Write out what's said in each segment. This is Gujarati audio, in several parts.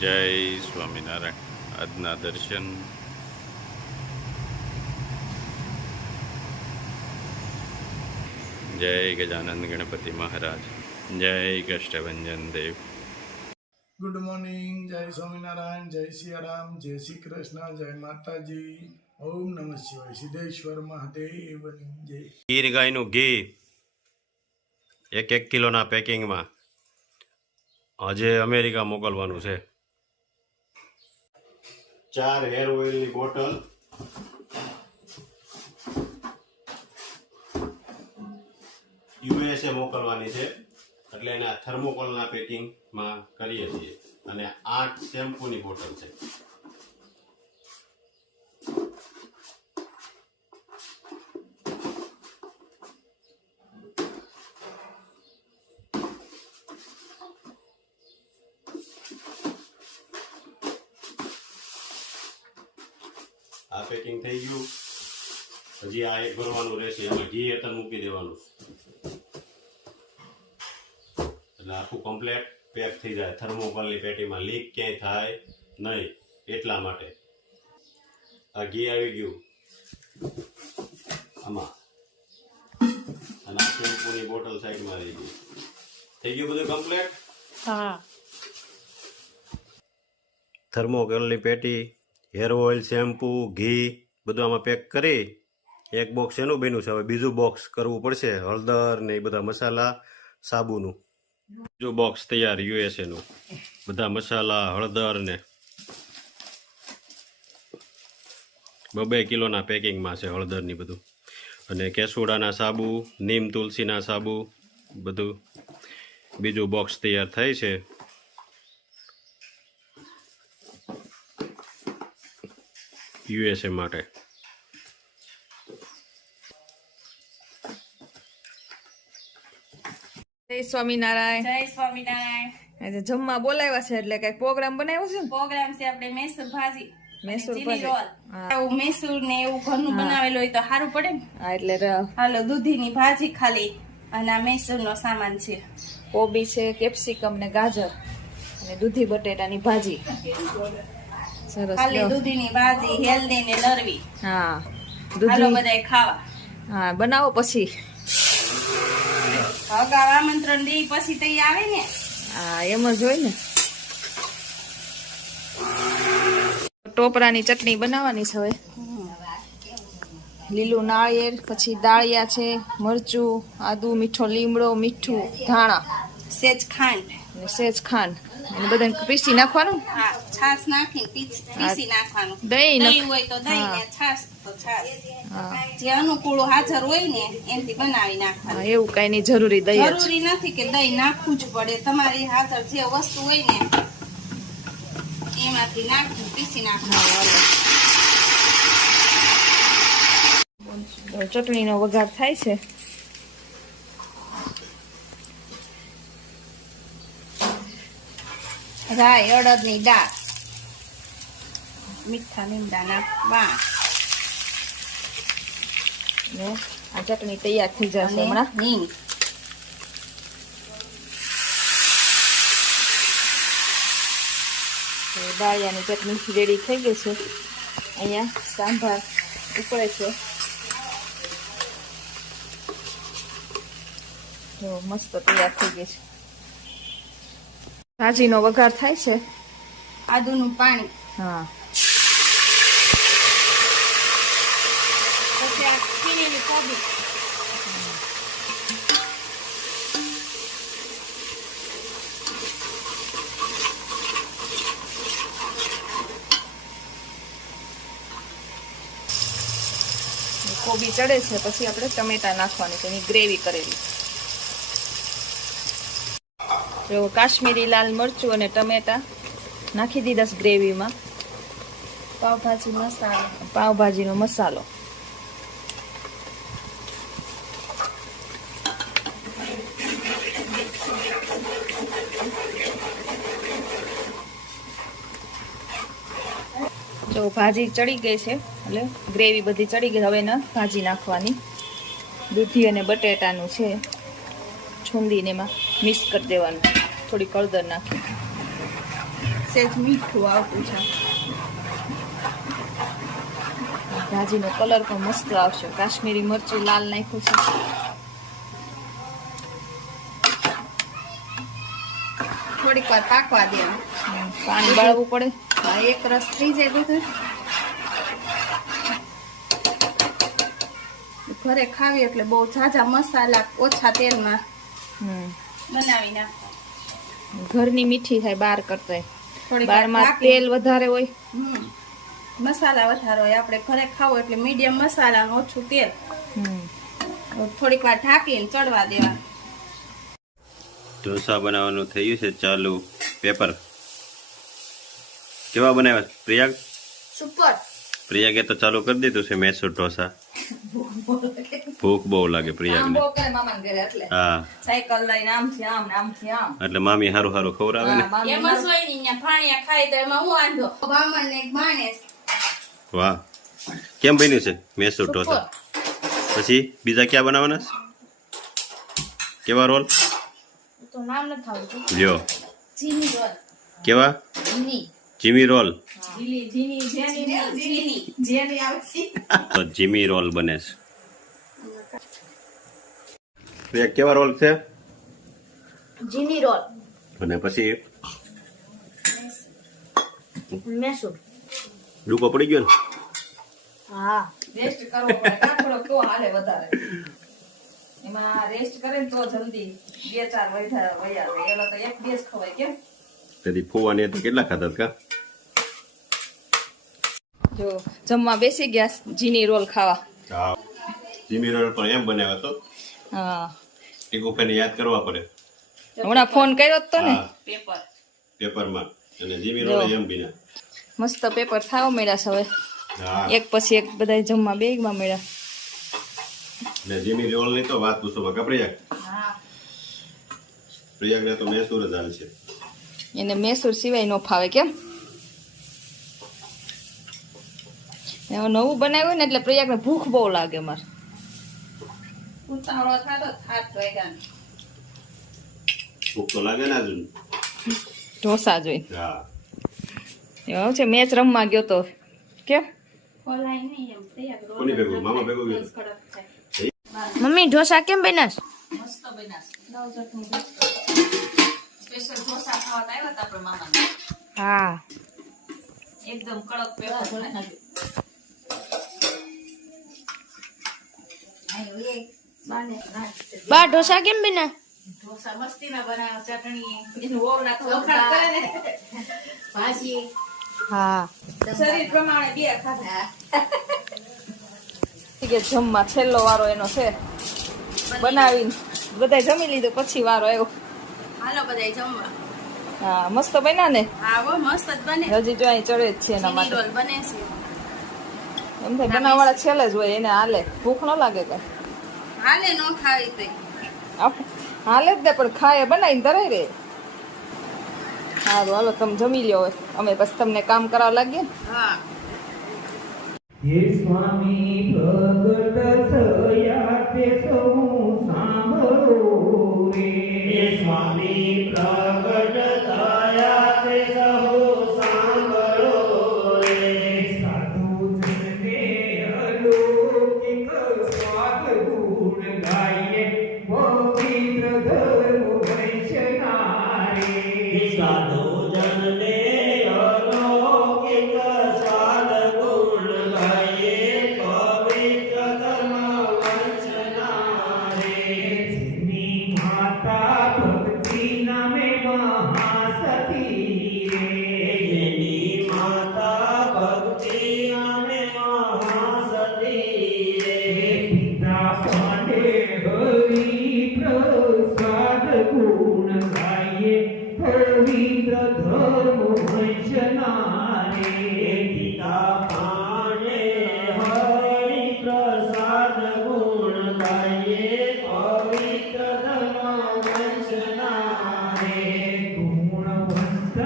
જય સ્વામિનારાયણ. આજના દર્શન જય ગજાનંદ ગણપતિ મહારાજ, જય કષ્ટભંજન દેવ. Good morning. જય સ્વામિનારાયણ, જય સિયારામ, જય શ્રી કૃષ્ણ, જય માતાજી. ઓમ નમઃ શિવાય. સિદ્ધેશ્વર મહાદેવની જય. ગીર ગાયનું ઘી 1 કિલોના પેકિંગમાં આજે અમેરિકા મોકલવાનું છે. 4 હેર ઓઇલની બોટલ, યુએસએ મોકલવાની છે, એટલે એના થર્મોકોલના પેકિંગમાં કરીએ છીએ. અને 8 શેમ્પૂની બોટલ છે. આ પેકિંગ થઈ ગયું. હજી આ એક ભરવાનું રહેશે, એમાં ઘી હેતર મૂકી દેવાનું એટલે આખું કમ્પ્લેટ પેક થઈ જાય. થર્મોકોલની પેટીમાં લીક ક્યાંય થાય નહીં એટલા માટે. આ ઘી આવી ગયું આમાં, અને આ શેમ્પૂની બોટલ સાઈડમાં રહી ગઈ. થઈ ગયું બધું કમ્પ્લેટ. હા, થર્મોકોલની પેટી, હેર ઓઇલ, શેમ્પૂ, ઘી બધું આમાં પેક કરી એક બોક્સ એનું બન્યું છે. હવે બીજું બોક્સ કરવું પડશે, હળદર ને એ બધા મસાલા, સાબુનું. બીજું બોક્સ તૈયાર યુએસએ નું, બધા મસાલા, હળદર ને 2 કિલોના પેકિંગમાં છે હળદર ની બધું. અને કેસુડાના સાબુ, નીમ તુલસીના સાબુ બધું. બીજું બોક્સ તૈયાર થાય છે. યુએસએ માટે. જય સ્વામિનારાયણ. જય સ્વામિનારાયણ. આજે જમવા બોલાવ્યા છે એટલે કઈ પ્રોગ્રામ બનાવ્યો છે ને? પ્રોગ્રામ છે આપણે મૈસૂર ભાજી, મૈસૂર ચીલી ભાજી. રોલ. એવું મૈસૂર ને એવું ઘરનું બનાવેલું હોય તો સારું પડે ને. હા, એટલે હાલો દૂધીની ભાજી ખાલી, અને આ મૈસૂર નો સામાન છે. કોબી છે, કેપ્સિકમ ને ગાજર અને દૂધી બટેટાની ભાજી. સરસ. ખાલી લ્યો. દૂધીની ભાજી, હેલ્ધી ને નરવી. હા, હાલો દૂધી. બધાય ખાવા. હા, બનાવો પછી. અગાઉ આમંત્રણ દે પછી તઈ આવે ને. હા, એમ જ હોય ને. ટોપરાની ચટણી બનાવવાની છે હવે. લીલું નાળિયેર, પછી દાળિયા છે, મરચું, આદુ, મીઠો લીમડો, મીઠું, ધાણા સેજ ખાંડ. અને સેજ ખાંડ. એને બધાને પીસી નાખવાનું. હા, છાશ નાખીને પીસી નાખવાનું. દહીં દહીં હોય તો દહીં ને છાશ તો છાશ. જે અનુકૂળ હાજર હોય ને એનાથી બનાવી નાખવાનું. હા, એવું કઈ નહીં જરૂરી દહીં જ. જરૂરી નથી કે દહીં નાખવું જ પડે. તમારી હાજર જે વસ્તુ હોય ને એમાંથી નાખી પીસી નાખવાનું. ચટણીનો વઘાર થાય છે. રાઈ, અડદની દાળ, મીઠા લીમડાના પાન, ને આ ચટણી તૈયાર થઈ જશે અને હમણાં. હિંગ. તો દાળિયાની ચટણી રેડી થઈ ગઈ છે. અહીંયા સાંભાર ઉકળે છે. જો મસ્ત તૈયાર થઈ ગઈ છે. ભાજીનો વઘાર થાય છે. આદુનું પાણી, હા, પછી આ છીણેલી કોબી, કોબી ચડે છે પછી આપણે ટમેટા નાખવાની છે, એની ગ્રેવી કરેલી. જો કાશ્મીરી લાલ મરચું અને ટમેટા નાખી દીધા છે ગ્રેવીમાં. પાવભાજી મસાલો, પાવભાજીનો મસાલો, જો ભાજી ચડી ગઈ છે એટલે ગ્રેવી બધી ચડી ગઈ. હવે ને ભાજી નાખવાની. દૂધી અને બટેટાનું છે, છૂંદીને એમાં મિક્સ કરી દેવાનું. થોડી હળદર નાખી. સેજ મીઠું આવતું છે. ભાજીનો કલર પણ મસ્ત આવશે. કાશ્મીરી મરચું લાલ નાખ્યું છે. થોડીક વાર પાકવા દેવા. પાણી બાળવું પડે. હા, એક રસ થઈ જાય બધું. ઘરે ખાવી એટલે બહુ ઝાઝા મસાલા ઓછા તેલમાં બનાવી નાખો. ઘરની મીઠી થાય બહાર કરતા. થોડીક વાર બહારમાં ઢાંકી. તેલ વધારે હોય. મસાલા વધારે હોય. આપણે ઘરે ખાવું એટલે મીડિયમ મસાલા અને ઓછું તેલ. હમ. થોડીક વાર ઢાંકીને ચડવા દેવા. ઢોસા બનાવવાનું થયું છે ચાલુ. પેપર કેવા બનાવ્યા પ્રિયાગ? સુપર. પ્રિયાગે તો ચાલુ કરી દીધું છે મૈસૂર ઢોસા. ભૂખ બહુ લાગે પ્રિયાગને. હા, સાયકલ લઈને આમથી આમ ને આમથી આમ. એટલે મામી હારું હારું ખવડાવે ને. એમાં સોય ની ફાણિયા ખાય તો એમાં હું વાંધો. બામણ ને માને. વાહ, કેમ બન્યું છે મૈસૂર ઢોસા? પછી બીજા ક્યાં બનાવવાના છે? કેવા રોલ? તો નામ નથી આવતું. લ્યો, ચીની રોલ. કેવા? ચીની. જીમી રોલ. જેની આવતી. તો જીમી રોલ બને છે. પ્રિયા, કેવા રોલ છે? ચીની રોલ. અને પછી મૈસૂર. ડૂકો પડી ગયો ને? હા, રેસ્ટ કરવો પડે. કાકડો કેવો હાલે વધારે. એમાં રેસ્ટ કરે ને તો જલ્દી 2-4 વયા આવે. એલો તો એક દિવસ ખવાય કેમ? તેથી ફુવાની તો કેટલા ખાતા હતા કા? જો જમવા બેસી ગયા જીની રોલ ખાવા. હા, જીમી રોલ પણ એમ બનાવ્યો તો હા, ટીકુફાઈને યાદ કરવા પડે. હમણાં ફોન કર્યો તો ને. હા, પેપરમાં. અને જીમી રોલ એમ બીના. મસ્ત પેપર થાવ મળ્યા છે હવે. હા, એક પછી એક બધા જમવા બેગમાં મળ્યા. ને જીમી રોલ ની તો વાત પૂછો માં પ્રિયાગ. હા, પ્રિયાગ ને તો મૈસૂર જ હાલ છે. એને મૈસૂર સિવાય નો ફાવે કેમ? હવે નવું બનાવ્યું ને એટલે પ્રયાગને ભૂખ બહુ લાગે મારે. ઉતાવળો થાતો થાત વાગ્યા. ભૂખ તો લાગે ને હજુ. ઢોસા જોઈ. હા, એવું છે મેચ રમવા ગયો તો કેમ? ખોલાય નહીં એમ. તૈયાર રોલ કોની ભેગું? મામા ભેગું ગયો? કડક થાય. મમ્મી ઢોસા કેમ બનાસ? મસ્ત બનાસ. લાવ ચટણી. સ્પેશિયલ ઢોસા ખાવા આવ્યા હતા આપણે મામા. હા, એકદમ કડક પેપર થાય. બા ઢોસા કેમ બના? ઢોસા મસ્તીના બનાવ. ચટણી એનું ઓવના વખાણ કરે ને. ભાજી હા, શરીર પ્રમાણે બે ખાધા. કે જમવા છેલ્લો વારો એનો છે. બનાવીને બધા જમી લીધું પછી વારો આવ્યો. હાલો બધાય જમવા. હા, મસ્ત બન્યા ને. હા હો, મસ્ત જ બને. હજી જો અહીં ચડે જ છે એના ચીની માટે. રોલ બને છે. એમ થાય બનાવવાળા છેલ્લે જ હોય એને હાલે. ભૂખ ન લાગે કઈ. હાલે નો ખાવી તો હાલે જ ને પણ ખાય બનાવીને ધરાઈ રે. સારું હાલો તમે જમી લ્યો હવે. અમે પછી તમને કામ કરાવવા લાગીએ ને. હા. હે સ્વામી પ્રગટ થયા તે સૌ સાંભળો રે. હે સ્વામી પ્રગટ થયા તે સૌ સાંભળો રે. સાધુ જનને અલૌકિક સ્વાદ ગુણ ગાઈએ પવિત્ર ધર્મ વૈષ્ણવ રે. સાધુ જનને અલૌકિક સ્વાદ ગુણ ગાઈએ પવિત્ર ધર્મ વંચના રે. જેની માતા ભક્તિ નામે મહાસતી રે. જેની માતા ભક્તિ નામે મહાસતી રે. પિતા પાંડે હરિ પ્રસાદ ગુણ ગાઈએ પવિત્ર ધર્મ વંચના રે. પિતા પાંડે હરિ પ્રસાદ ગુણ ગાઈએ પવિત્ર ધર્મ વંચના રે. ગુણવંત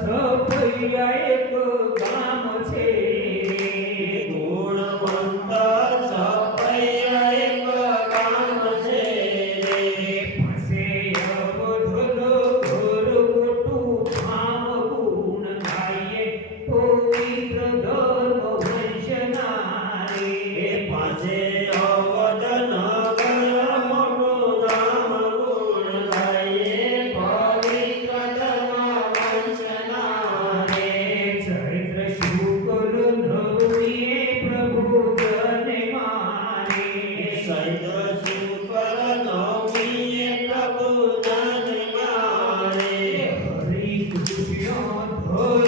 છપૈયા એક ગામ છે. ગુણવંત છપૈયા એક ગામ છે. પાસે અવધૂત ઘર મોટું ધામ ગુણ ઢોલ